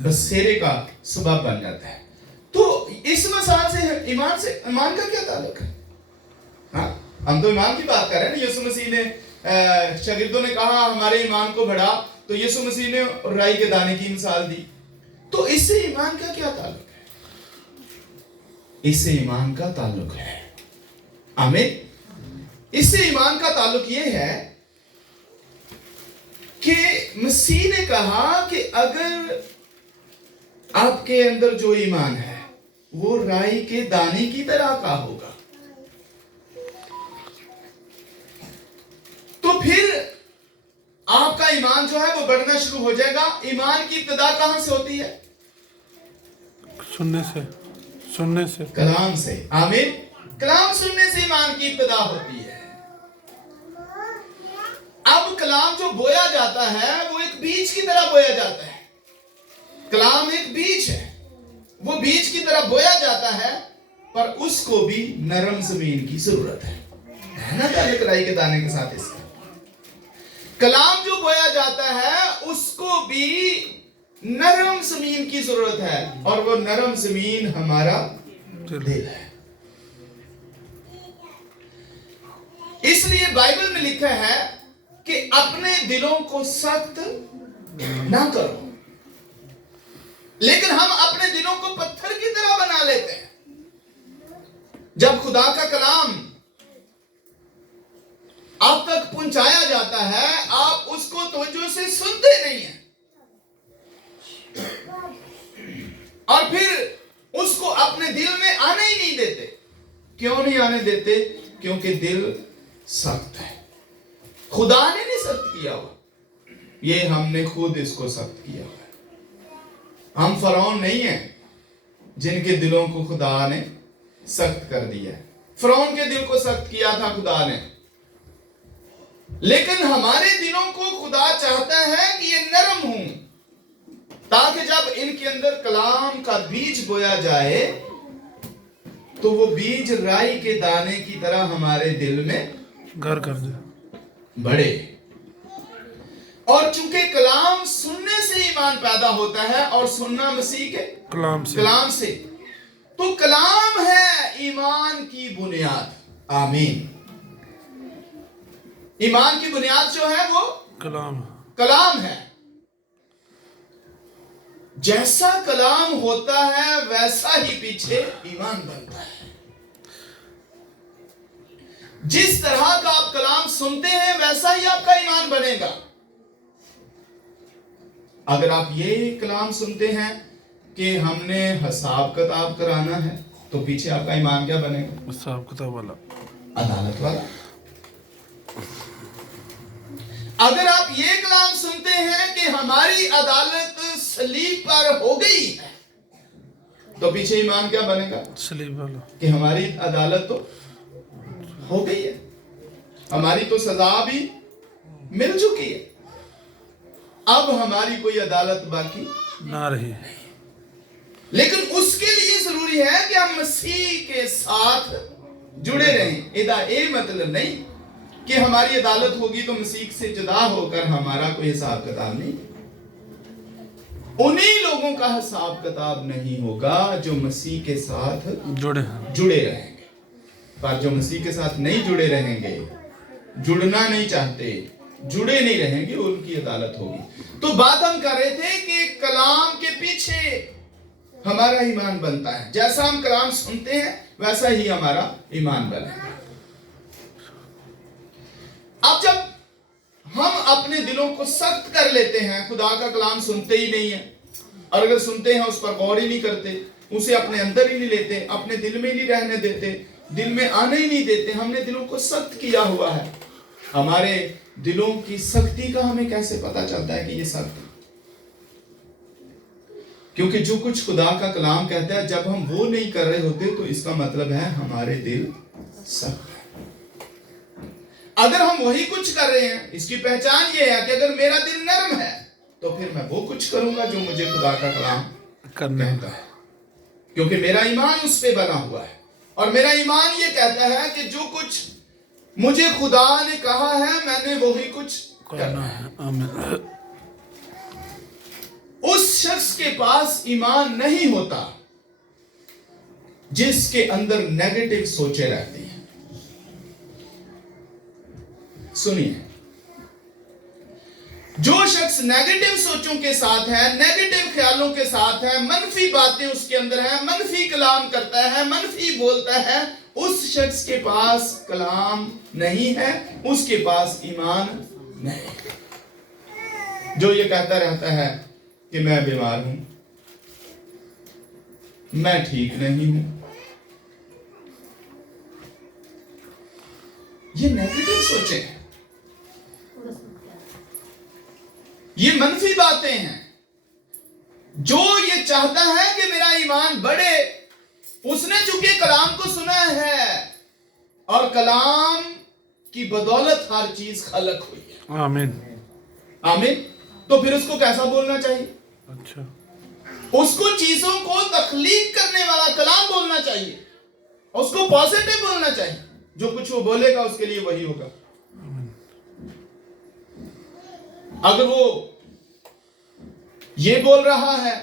बसेरे का सबब बन जाता है। तो इस मसाल से ईमान का क्या ताल्लुक है? हाँ, हम तो ईमान की बात कर रहे हैं ना। यीशु मसीह ने शागिर्दों ने कहा हमारे ईमान को बढ़ा, तो यीशु मसीह ने राई के दाने की मिसाल दी। तो इससे ईमान का क्या ताल्लुक है? इससे ईमान का ताल्लुक है, आमीन, इससे ईमान का ताल्लुक यह है कि मसीह ने कहा कि अगर आपके अंदर जो ईमान है वो राई के दाने की तरह का होगा, तो फिर आपका ईमान जो है वो बढ़ना शुरू हो जाएगा। ईमान की इब्तिदा कहां से होती है? सुनने से कलाम से, आमीन। कलाम सुनने से ईमान की इब्तिदा होती है। अब कलाम जो बोया जाता है वो एक बीज की तरह बोया जाता है। कलाम एक बीज है, वो बीज की तरह बोया जाता है, पर उसको भी नरम जमीन की जरूरत है ना। ताल्लुक राई के दाने के साथ इसका। कलाम जो बोया जाता है उसको भी नरम जमीन की जरूरत है, और वो नरम जमीन हमारा दिल है। इसलिए बाइबल में लिखा है कि अपने दिलों को सख्त ना करो, लेकिन हम अपने दिलों को पत्थर की तरह बना लेते हैं। जब खुदा का कलाम आप तक पहुंचाया जाता है, आप उसको तवज्जो से सुनते नहीं हैं, और फिर उसको अपने दिल में आने ही नहीं देते। क्यों नहीं आने देते? क्योंकि दिल सख्त है। खुदा ने नहीं सख्त किया हुआ, ये हमने खुद इसको सख्त किया हुआ है। हम फरौन नहीं हैं जिनके दिलों को खुदा ने सख्त कर दिया है। फरौन के दिल को सख्त किया था खुदा ने, लेकिन हमारे दिलों को खुदा चाहता है कि ये नरम हों, ताकि जब इनके अंदर कलाम का बीज बोया जाए तो वो बीज राई के दाने की तरह हमारे दिल में घर कर दे, बढ़े। और चूंकि कलाम सुनने से ईमान पैदा होता है, और सुनना मसीह के कलाम से, तो कलाम है ईमान की बुनियाद, आमीन। ईमान की बुनियाद जो है वो कलाम है। जैसा कलाम होता है वैसा ही पीछे ईमान बनता है। जिस तरह का आप कलाम सुनते हैं वैसा ही आपका ईमान बनेगा। अगर आप ये कलाम सुनते हैं कि हमने हिसाब किताब कराना है, तो पीछे आपका ईमान क्या बनेगा? हिसाब किताब वाला, अदालत वाला। अगर आप ये कलाम सुनते हैं कि हमारी अदालत सलीब पर हो गई है, तो पीछे ईमान क्या बनेगा? सलीब वाला, कि हमारी अदालत तो हो गई है, हमारी तो सजा भी मिल चुकी है, अब हमारी कोई अदालत बाकी ना रही। लेकिन उसके लिए जरूरी है कि हम मसीह के साथ जुड़े रहें। ये मतलब नहीं कि हमारी अदालत होगी तो मसीह से जुदा होकर हमारा कोई हिसाब किताब नहीं। उन्हीं लोगों का हिसाब किताब नहीं होगा जो मसीह के साथ जुड़े रहेंगे। पर जो मसीह के साथ नहीं जुड़े रहेंगे, जुड़ना नहीं चाहते, जुड़े नहीं रहेंगे, उनकी अदालत होगी। तो बात हम कर रहे थे कि कलाम के पीछे हमारा ईमान बनता है। जैसा हम कलाम सुनते हैं वैसा ही हमारा ईमान बनेगा। अब जब हम अपने दिलों को सख्त कर लेते हैं, खुदा का कलाम सुनते ही नहीं है, और अगर सुनते हैं उस पर गौर ही नहीं करते, उसे अपने अंदर ही नहीं लेते, अपने दिल में ही नहीं रहने देते, दिल में आने ही नहीं देते, हमने दिलों को सख्त किया हुआ है। हमारे दिलों की सख्ती का हमें कैसे पता चलता है कि ये सख्त है? क्योंकि जो कुछ खुदा का कलाम कहता है, जब हम वो नहीं कर रहे होते तो इसका मतलब है हमारे दिल सख्त है। अगर हम वही कुछ कर रहे हैं, इसकी पहचान ये है कि अगर मेरा दिल नरम है तो फिर मैं वो कुछ करूंगा जो मुझे खुदा का कलाम कहता है, क्योंकि मेरा ईमान उस पे बना हुआ है। और मेरा ईमान ये कहता है कि जो कुछ मुझे खुदा ने कहा है मैंने वही कुछ करना है। उस शख्स के पास ईमान नहीं होता जिसके अंदर नेगेटिव सोचें रहती हैं। सुनिए, जो शख्स नेगेटिव सोचों के साथ है, नेगेटिव ख्यालों के साथ है, मनफी बातें उसके अंदर है, मनफी कलाम करता है, मनफी बोलता है, उस शख्स के पास कलाम नहीं है, उसके पास ईमान नहीं। जो ये कहता रहता है कि मैं बीमार हूं, मैं ठीक नहीं हूं, ये नेगेटिव सोचें हैं, ये मनफी बातें हैं। जो ये चाहता है कि मेरा ईमान बढ़े, उसने चूंकि कलाम को सुना है और कलाम की बदौलत हर चीज खलक हुई है। आमीन। आमीन। तो फिर उसको कैसा बोलना चाहिए? अच्छा, उसको चीजों को तख्लीक करने वाला कलाम बोलना चाहिए, उसको पॉजिटिव बोलना चाहिए। जो कुछ वो बोलेगा उसके लिए वही होगा। अगर वो ये बोल रहा है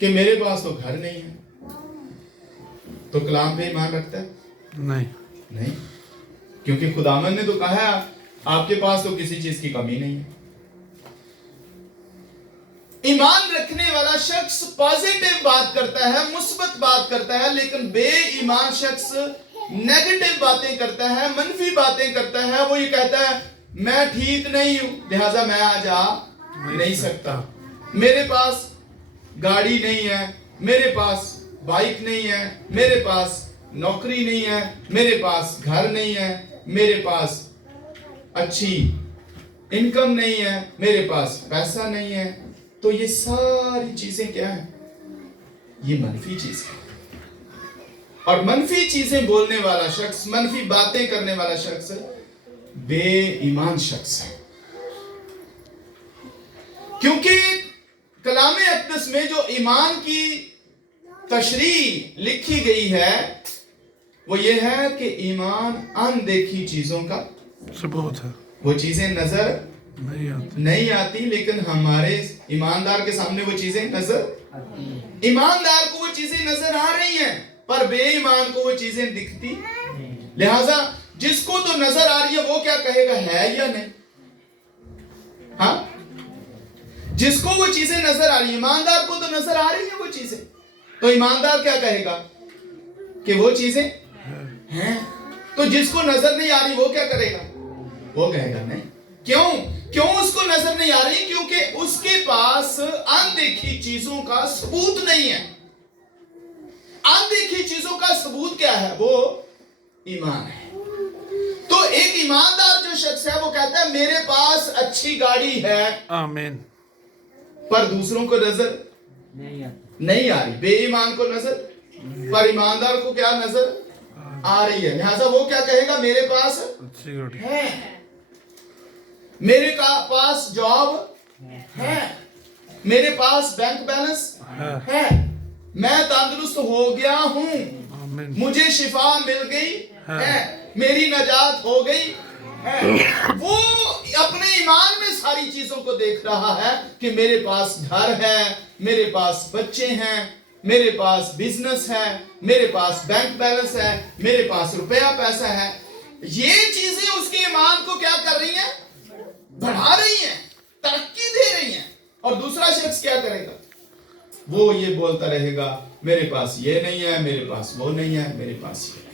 कि मेरे पास तो घर नहीं है, तो कलाम पे ईमान रखता है? नहीं। क्योंकि खुदावन ने तो कहा है आपके पास तो किसी चीज की कमी नहीं है। ईमान रखने वाला शख्स पॉजिटिव बात करता है, मुस्बत बात करता है, लेकिन बेईमान शख्स नेगेटिव बातें करता है, मनफी बातें करता है। वो ये कहता है मैं ठीक नहीं हूं, लिहाजा मैं आज आ नहीं सकता, मेरे पास गाड़ी नहीं है, मेरे पास बाइक नहीं है, मेरे पास नौकरी नहीं है, मेरे पास घर नहीं है, मेरे पास अच्छी इनकम नहीं है, मेरे पास पैसा नहीं है। तो ये सारी चीजें क्या है? ये मनफी चीज है। और मनफी चीजें बोलने वाला शख्स, मनफी बातें करने वाला शख्स बेईमान शख्स है। क्योंकि कलामे अक़दस में जो ईमान की तशरीह लिखी गई है वो ये है कि ईमान अनदेखी चीजों का सबूत है। वो चीजें नजर नहीं आती, लेकिन हमारे ईमानदार के सामने वो चीजें नजर, ईमानदार को वो चीजें नजर आ रही हैं, पर बेईमान को वो चीजें दिखती। लिहाजा जिसको तो नजर आ रही है वो क्या कहेगा, है या नहीं? हाँ, जिसको वो चीजें नजर आ रही है, ईमानदार को तो नजर आ रही है वो चीजें, तो ईमानदार क्या कहेगा कि वो चीजें हैं। तो जिसको नजर नहीं आ रही वो क्या करेगा? वो कहेगा नहीं। क्यों उसको नजर नहीं आ रही? क्योंकि उसके पास अनदेखी चीजों का सबूत नहीं है। अनदेखी चीजों का सबूत क्या है? वो ईमान है। तो एक ईमानदार जो शख्स है वो कहता है मेरे पास अच्छी गाड़ी है, आमीन, पर दूसरों को नजर नहीं आ रही। बेईमान को नजर, पर ईमानदार को क्या नजर आ रही है। लिहाजा वो क्या कहेगा, मेरे पास अच्छी गाड़ी है, मेरे पास जॉब है, मेरे पास बैंक बैलेंस है, मैं तंदुरुस्त हो गया हूं, आमीन, मुझे शिफा मिल गई है, मेरी नजात हो गई है। वो अपने ईमान में सारी चीजों को देख रहा है कि मेरे पास घर है, मेरे पास बच्चे हैं, मेरे पास बिजनेस है, मेरे पास बैंक बैलेंस है, मेरे पास रुपया पैसा है। ये चीजें उसके ईमान को क्या कर रही हैं? बढ़ा रही हैं, तरक्की दे रही हैं। और दूसरा शख्स क्या करेगा? वो ये बोलता रहेगा मेरे पास ये नहीं है, मेरे पास वो नहीं है, मेरे पास ये नहीं।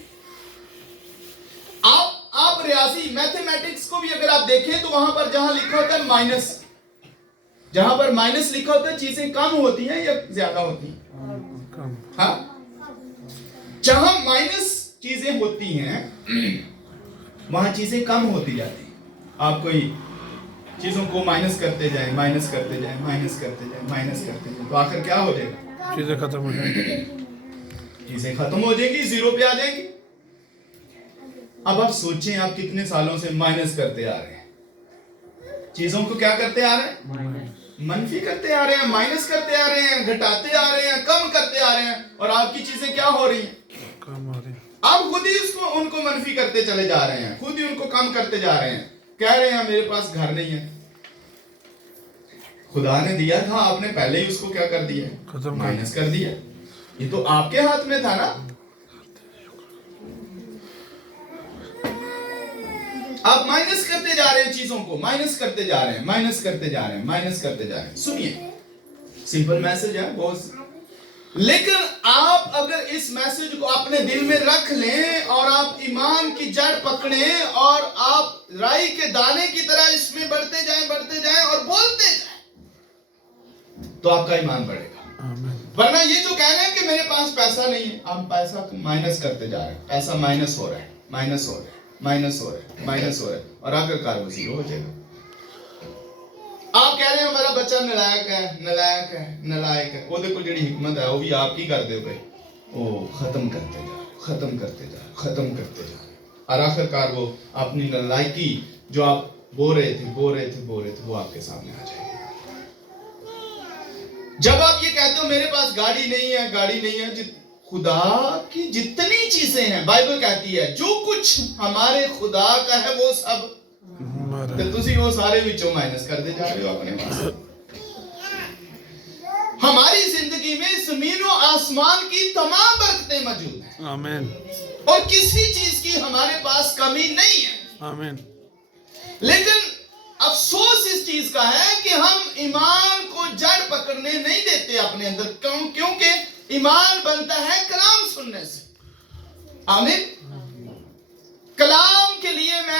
आप रियाजी मैथमेटिक्स को भी अगर आप देखें तो वहां पर जहां लिखा होता है माइनस, जहां पर माइनस लिखा होता है चीजें कम होती हैं या ज्यादा होती हैं? हाँ, जहां माइनस चीजें होती हैं वहां चीजें कम होती जाती हैं। आप कोई चीजों को माइनस करते जाए, माइनस करते जाए, माइनस करते जाए, माइनस करते जाए, तो आखिर क्या हो जाएगा? चीजें खत्म हो जाएंगी, चीजें खत्म हो जाएंगी, जीरो पे आ जाएंगी। अब आप सोचें, आप कितने सालों से माइनस करते आ रहे हैं, चीजों को क्या करते आ रहे हैं? मनफी करते आ रहे हैं, माइनस करते आ रहे हैं, घटाते आ रहे हैं, कम करते आ रहे हैं, और आपकी चीजें क्या हो रही हैं? कम हो रही। आप खुद ही उनको मनफी करते चले जा रहे हैं, खुद ही उनको कम करते जा रहे हैं। कह रहे हैं मेरे पास घर नहीं है, खुदा ने दिया था, आपने पहले ही उसको क्या कर दिया, खत्म कर माइनस कर दिया। ये तो आपके हाथ में था ना। आप माइनस करते जा रहे हैं चीजों को, माइनस करते जा रहे हैं, माइनस करते जा रहे हैं, माइनस करते जा रहे हैं। सुनिए, सिंपल मैसेज है बहुत, लेकिन आप अगर इस मैसेज को अपने दिल में रख लें और आप ईमान की जड़ पकड़ें और आप राई के दाने की तरह इसमें बढ़ते जाएं और बोलते जाएं, तो आपका ईमान बढ़ेगा। आमीन। वरना ये जो कह रहे हैं कि मेरे पास पैसा नहीं है, आप पैसा को माइनस करते जा रहे हैं, पैसा माइनस हो रहा है, माइनस हो रहा है, माइनस हो रहा है, माइनस हो रहा है, और आखिरकार वो जीरो हो जाएगा। आप कह रहे हैं हमारा बच्चा नालायक है, नालायक है, नालायक है, वो देखो जी हिकमत है वो भी आप ही कर दे भाई, ओ खत्म करते जा, खत्म करते जा, खत्म करते जा, और आखिरकार वो अपनी नालायकी जो आप बो रहे थे वो आपके सामने आ जाएगी। जब आप ये कहते हो मेरे पास गाड़ी नहीं है, खुदा की जितनी चीजें हैं, बाइबल कहती है जो कुछ हमारे खुदा का है वो सब, तो तुसी वो सारे विचों माइनस करते जा रहे हो अपने पास। हमारी जिंदगी में जमीन और आसमान की तमाम बरकतें मौजूद हैं, आमीन। और किसी चीज की हमारे पास कमी नहीं है। आमीन। लेकिन अफसोस इस चीज का है कि हम ईमान को जड़ पकड़ने नहीं देते अपने अंदर, क्योंकि ईमान बनता है कलाम सुनने से। आमीन। कलाम के लिए मैं